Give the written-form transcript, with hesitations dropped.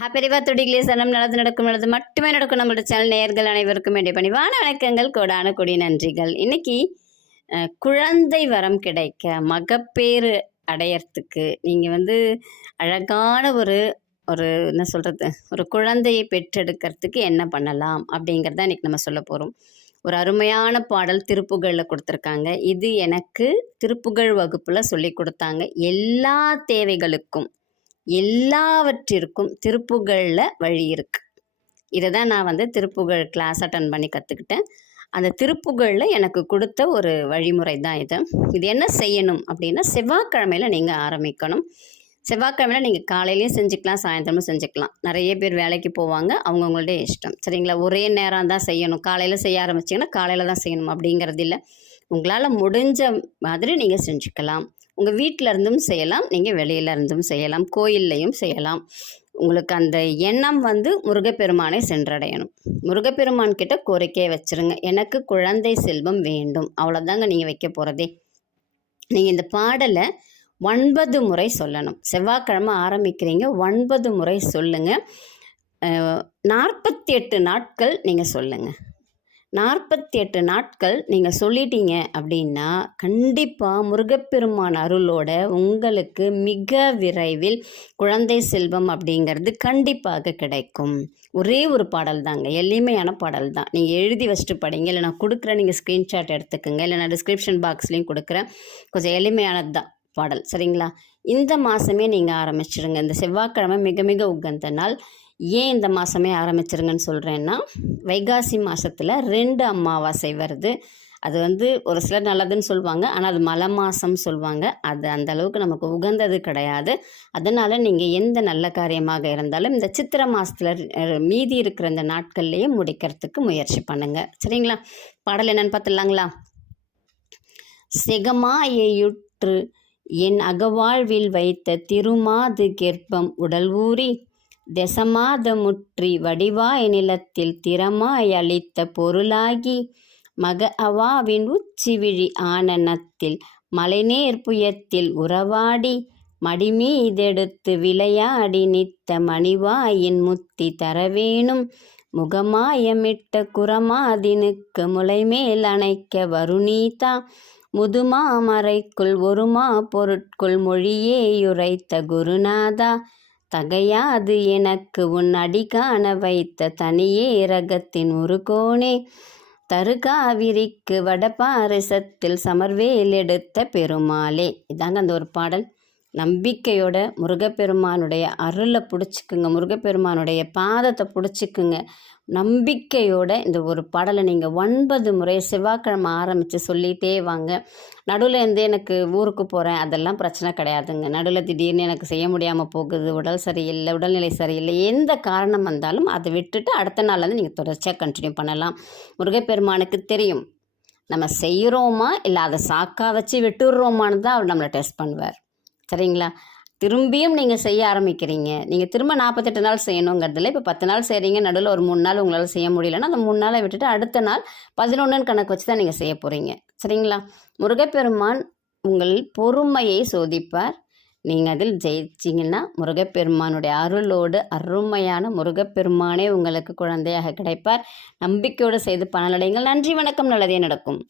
பெரிவா துடிகளே சனம் நல்லது நடக்கும் நல்லது மட்டுமே நடக்கும். நம்மளோட சேனல் நேயர்கள் அனைவருக்கும் வேண்டிய பணிவான வணக்கங்கள், கோடான கொடி நன்றிகள். இன்னைக்கு குழந்தை வரம் கிடைக்க, மகப்பேறு அடையறதுக்கு நீங்கள் அழகான ஒரு ஒரு என்ன சொல்கிறது, ஒரு குழந்தையை பெற்றெடுக்கிறதுக்கு என்ன பண்ணலாம் அப்படிங்கிறத இன்றைக்கி நம்ம சொல்ல போகிறோம். ஒரு அருமையான பாடல் திருப்புகழில் கொடுத்துருக்காங்க. இது எனக்கு திருப்புகழ் வகுப்பில் சொல்லி கொடுத்தாங்க. எல்லா தேவைகளுக்கும் எல்லாவற்றிற்கும் திருப்புகழில் வழி இருக்குது. இதை தான் நான் திருப்புகழ் கிளாஸ் அட்டன் பண்ணி கற்றுக்கிட்டேன். அந்த திருப்புகழில் எனக்கு கொடுத்த ஒரு வழிமுறை தான் இது. இது என்ன செய்யணும் அப்படின்னா, செவ்வாய்க்கிழமையில் நீங்கள் ஆரம்பிக்கணும். செவ்வாய்க்கிழமையில் நீங்கள் காலையிலையும் செஞ்சுக்கலாம், சாயந்தரமும் செஞ்சுக்கலாம். நிறைய பேர் வேலைக்கு போவாங்க, அவங்கவுங்களுடைய இஷ்டம். சரிங்களா? ஒரே நேரம் தான் செய்யணும், காலையில் செய்ய ஆரம்பிச்சிங்கன்னா காலையில் தான் செய்யணும் அப்படிங்கிறது இல்லை. உங்களால் முடிஞ்ச மாதிரி நீங்கள் செஞ்சுக்கலாம். உங்கள் வீட்டில் இருந்தும் செய்யலாம், நீங்கள் வெளியில் இருந்தும் செய்யலாம், கோயில்லையும் செய்யலாம். உங்களுக்கு அந்த எண்ணம் முருகப்பெருமானை சென்றடையணும். முருகப்பெருமான் கிட்ட கோரிக்கையை வச்சுருங்க, எனக்கு குழந்தை செல்வம் வேண்டும். அவ்வளோதாங்க நீங்கள் வைக்க போகிறதே. நீங்கள் இந்த பாடலை 9 முறை சொல்லணும். செவ்வாய்க்கிழமை ஆரம்பிக்கிறீங்க, 9 முறை சொல்லுங்கள். 48 நாட்கள் நீங்கள் சொல்லுங்கள். 48 நாட்கள் நீங்கள் சொல்லிட்டீங்க அப்படின்னா கண்டிப்பாக முருகப்பெருமான் அருளோட உங்களுக்கு மிக விரைவில் குழந்தை செல்வம் அப்படிங்கிறது கண்டிப்பாக கிடைக்கும். ஒரே ஒரு பாடல் தாங்க, எளிமையான பாடல் தான். நீங்கள் எழுதி வச்சுட்டு படிங்க, இல்லை நான் கொடுக்குறேன், நீங்கள் ஸ்க்ரீன்ஷாட் எடுத்துக்கோங்க, இல்லை நான் டிஸ்கிரிப்ஷன் பாக்ஸ்லேயும் கொடுக்குறேன். கொஞ்சம் எளிமையானது தான் பாடல். சரிங்களா? இந்த மாதமே நீங்கள் ஆரம்பிச்சிடுங்க. இந்த செவ்வாய்க்கிழமை மிக மிக உகந்த நாள். ஏன் இந்த மாதமே ஆரம்பிச்சிருங்கன்னு சொல்கிறேன்னா, வைகாசி மாதத்தில் 2 அமாவாசை வருது. அது ஒரு சிலர் நல்லதுன்னு சொல்லுவாங்க, ஆனால் அது மலை மாதம் சொல்லுவாங்க. அது அந்த அளவுக்கு நமக்கு உகந்தது கிடையாது. அதனால் நீங்கள் எந்த நல்ல காரியமாக இருந்தாலும் இந்த சித்திரை மாதத்தில் மீதி இருக்கிற இந்த நாட்கள்லேயே முடிக்கிறதுக்கு முயற்சி பண்ணுங்கள். சரிங்களா? பாடல் என்னென்னு பார்த்துடலாங்களா? செகமாயுற்று என் அகவாழ்வில் வைத்த திருமாது கெர்ப்பம் உடல் ஊறி தெசமாத முற்றி வடிவாய் நிலத்தில் திறமாய் அளித்த பொருளாகி மக அவாவின் உச்சிவிழி ஆனனத்தில் மலைநேர் புயத்தில் உறவாடி மடிமீதெடுத்து விளையாடி நித்த மணிவாயின் முத்தி தரவேணும் முகமாயமிட்ட குரமாதினுக்கு முளைமேல் அணைக்க வருணீதா முதுமாமறைக்குள் ஒருமா பொருட்குள் மொழியேயுரைத்த குருநாதா தகையாது எனக்கு உன் அடி காண வைத்த தனியே ரகத்தின் உருகோனே தருகாவிரிக்கு வடபாரிசத்தில் சமர்வேல் எடுத்த பெருமாளே. இதாங்க அந்த ஒரு பாடல். நம்பிக்கையோட முருகப்பெருமானுடைய அருளை பிடிச்சிக்குங்க, முருகப்பெருமானுடைய பாதத்தை பிடிச்சிக்குங்க. நம்பிக்கையோட இந்த ஒரு பாடலை நீங்கள் 9 முறை செவ்வாய்க்கிழமை ஆரம்பித்து சொல்லிகிட்டே வாங்க. நடுவில் எனக்கு ஊருக்கு போகிறேன், அதெல்லாம் பிரச்சனை கிடையாதுங்க. நடுவில் திடீர்னு எனக்கு செய்ய முடியாமல் போகுது, உடல் சரியில்லை, உடல்நிலை சரியில்லை, எந்த காரணம் வந்தாலும் அதை விட்டுட்டு அடுத்த நாள் நீங்கள் தொடர்ச்சியாக கண்டினியூ பண்ணலாம். முருகப்பெருமானுக்கு தெரியும் நம்ம செய்கிறோமா இல்லை அதை சாக்கா வச்சு விட்டுடுறோமான்னு தான் அவர் நம்மளை டெஸ்ட் பண்ணுவார். சரிங்களா? திரும்பியும் நீங்கள் செய்ய ஆரம்பிக்கிறீங்க, நீங்கள் திரும்ப 48 நாள் செய்யணுங்கிறதுல இப்போ 10 நாள் செய்கிறீங்க, நடுவில் ஒரு 3 நாள் உங்களால் செய்ய முடியலன்னா அந்த 3 நாளை விட்டுட்டு அடுத்த நாள் 11 கணக்கு வச்சு தான் நீங்கள் செய்ய போகிறீங்க. சரிங்களா? முருகப்பெருமான் உங்கள் பொறுமையை சோதிப்பார். நீங்கள் அதில் ஜெயிச்சிங்கன்னா முருகப்பெருமானுடைய அருளோடு அருமையான முருகப்பெருமானே உங்களுக்கு குழந்தையாக கிடைப்பார். நம்பிக்கையோடு செய்து பலனடைங்கள். நன்றி, வணக்கம். நல்லதே நடக்கும்.